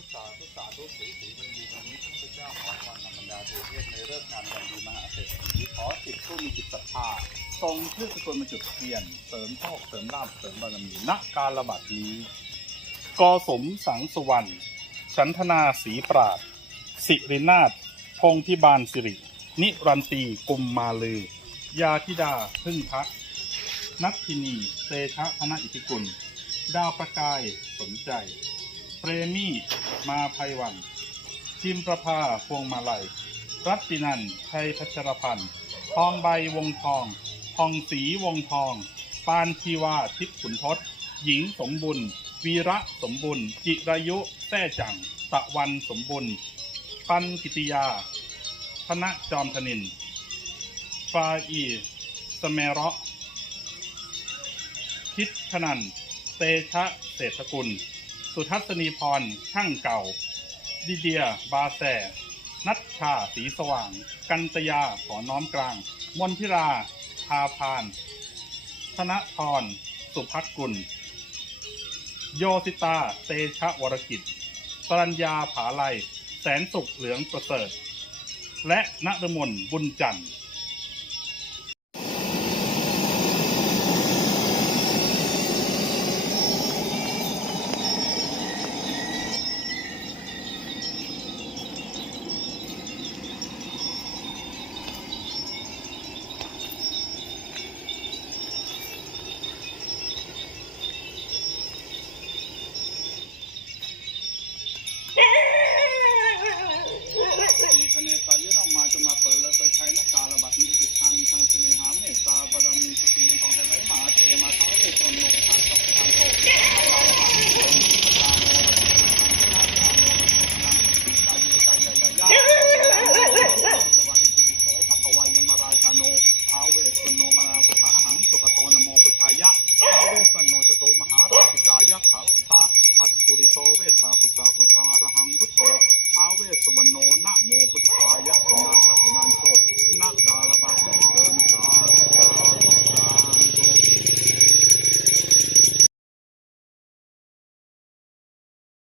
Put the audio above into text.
ธุสาธุสาธุสีสีบรรดีวันนี้ข้าพเจ้าขอความนำบรรดาเทวเทพในเลิกงานวันดีมหาเศรษฐีขอจิตผู้มีจิตศรัทธาทรงชื่อสกุลมาจุดเทียน เสริมโชคเสริมลาภเสริมบารมีณการระบาดนี้กสมสังสุวรรณชันธนาศีปราดสิรินาถพงพิบาลสิริ นิรันตีกุมมาลือยาธิดาพึ่งพัก นัทธินีเตชะธนอิทธิกุล ดาวประกายสนใจ เปรมี่มาภัยวันทิมประภาพวงมาลัย รัตตินันชัยพัชรพันธ์ ทองใบวงทอง ทองสีวงทอง ปานชีวาทิพย์ขุนทศ หญิงสมบุญ วีระสมบุญ จิรายุแท้จัง ตะวันสมบุญ ปันกิติยา ธนจอมธนิน ฟาอีสเมระคิดขนัน เตชะเศรษฐกุล สุทัศนีพร ช่างเก่า ดิเดีย บาแสนัชชา สีสว่าง กันตยา ขอน้อมกลาง มนทิราพาพาน ธนทร สุพัฒกุล โยสิตา เตชะวรกิจสรัญญาผาไลแสนสุขเหลืองประเสริฐ และณรมนบุญจันทร์